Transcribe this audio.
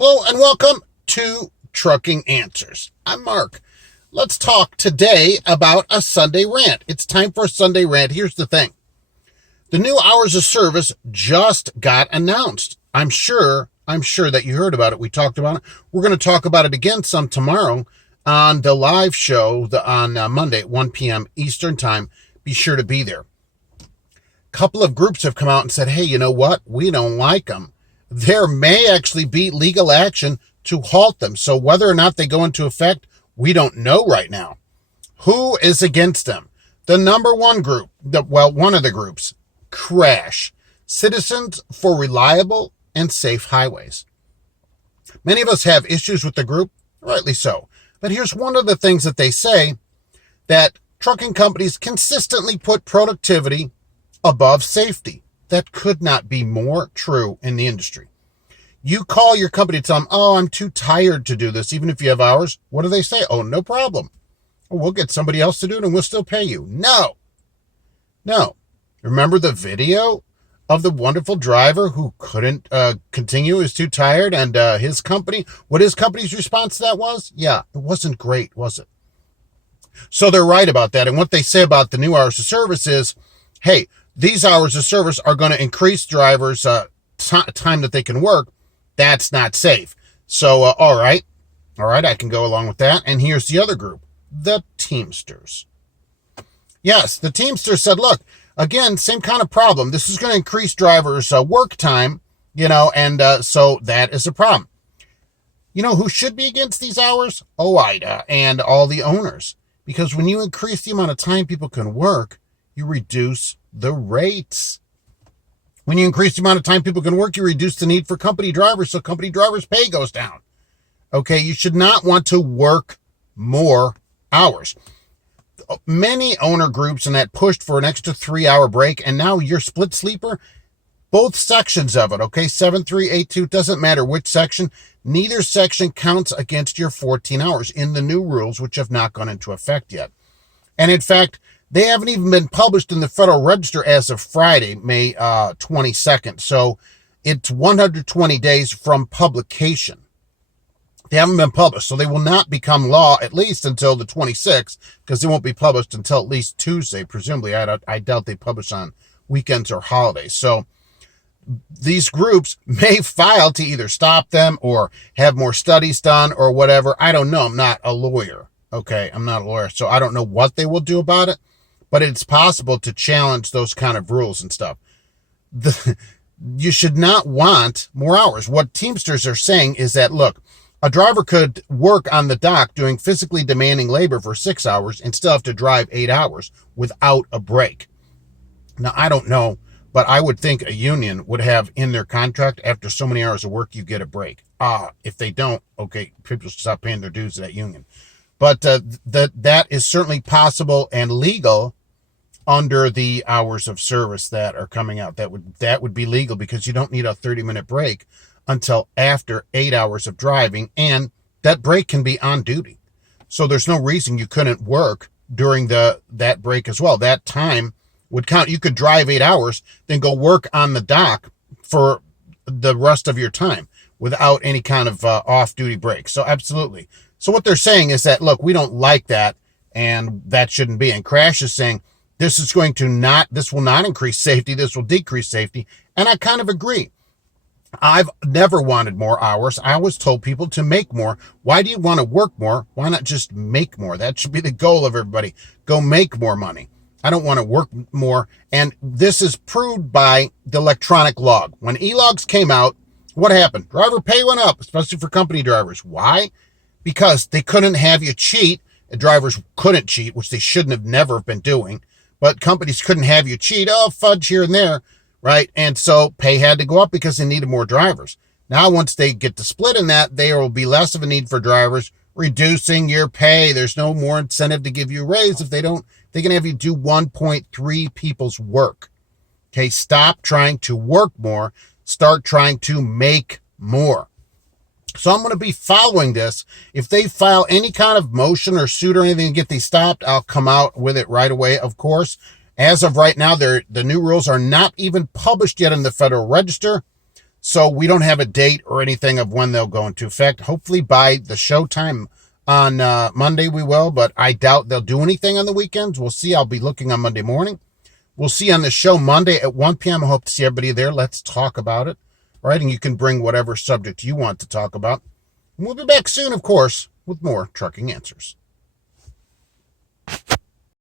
Hello and welcome to Trucking Answers. I'm Mark. Let's talk today about a Sunday rant. It's time for a Sunday rant. Here's the thing. The new hours of service just got announced. I'm sure that you heard about it. We talked about it. We're going to talk about it again some tomorrow on the live show on Monday at 1 p.m. Eastern Time. Be sure to be there. A couple of groups have come out and said, hey, you know what? We don't like them. There may actually be legal action to halt them. So whether or not they go into effect, we don't know right now. Who is against them? The number one group, one of the groups, Crash, Citizens for Reliable and Safe Highways. Many of us have issues with the group, rightly so. But here's one of the things that they say, that trucking companies consistently put productivity above safety. That could not be more true in the industry. You call your company to tell them, oh, I'm too tired to do this, even if you have hours. What do they say? Oh, no problem. We'll get somebody else to do it and we'll still pay you. No. Remember the video of the wonderful driver who couldn't continue, is too tired, and his company's response to that was? Yeah, it wasn't great, was it? So they're right about that. And what they say about the new hours of service is, hey, these hours of service are going to increase drivers' time that they can work. That's not safe. So, all right, I can go along with that. And here's the other group, the Teamsters. Yes, the Teamsters said, look, again, same kind of problem. This is going to increase drivers' work time, and so that is a problem. You know who should be against these hours? OIDA and all the owners. Because when you increase the amount of time people can work, you reduce the rates. When you increase the amount of time people can work, you reduce the need for company drivers, so company drivers' pay goes down. Okay, you should not want to work more hours. Many owner groups and that pushed for an extra 3-hour break, and now your split sleeper, both sections of it, okay, 7382, doesn't matter which section, neither section counts against your 14 hours in the new rules, which have not gone into effect yet. And in fact, they haven't even been published in the Federal Register as of Friday, May 22nd. So it's 120 days from publication. They haven't been published, so they will not become law at least until the 26th, because they won't be published until at least Tuesday, presumably. I doubt they publish on weekends or holidays. So these groups may file to either stop them or have more studies done or whatever. I don't know. I'm not a lawyer. Okay, I'm not a lawyer, so I don't know what they will do about it. But it's possible to challenge those kind of rules and stuff. You should not want more hours. What Teamsters are saying is that, look, a driver could work on the dock doing physically demanding labor for 6 hours and still have to drive 8 hours without a break. Now, I don't know, but I would think a union would have in their contract, after so many hours of work, you get a break. If they don't, okay, people should stop paying their dues to that union. But that is certainly possible and legal under the hours of service that are coming out. That would be legal, because you don't need a 30-minute break until after 8 hours of driving, and that break can be on duty. So there's no reason you couldn't work during that break as well. That time would count. You could drive 8 hours, then go work on the dock for the rest of your time without any kind of off-duty break. So absolutely. So what they're saying is that, look, we don't like that, and that shouldn't be. And Crash is saying, this will not increase safety. This will decrease safety. And I kind of agree. I've never wanted more hours. I always told people to make more. Why do you want to work more? Why not just make more? That should be the goal of everybody. Go make more money. I don't want to work more. And this is proved by the electronic log. When e-logs came out, what happened? Driver pay went up, especially for company drivers. Why? Because they couldn't have you cheat. Drivers couldn't cheat, which they shouldn't have never been doing. But companies couldn't have you cheat. Oh, fudge here and there, right? And so pay had to go up because they needed more drivers. Now, once they get the split in that, there will be less of a need for drivers, reducing your pay. There's no more incentive to give you a raise if they can have you do 1.3 people's work. Okay, stop trying to work more. Start trying to make more. So I'm going to be following this. If they file any kind of motion or suit or anything to get these stopped, I'll come out with it right away, of course. As of right now, the new rules are not even published yet in the Federal Register. So we don't have a date or anything of when they'll go into effect. Hopefully by the show time on Monday we will, but I doubt they'll do anything on the weekends. We'll see. I'll be looking on Monday morning. We'll see on the show Monday at 1 p.m. I hope to see everybody there. Let's talk about it. All right, and you can bring whatever subject you want to talk about. And we'll be back soon, of course, with more Trucking Answers.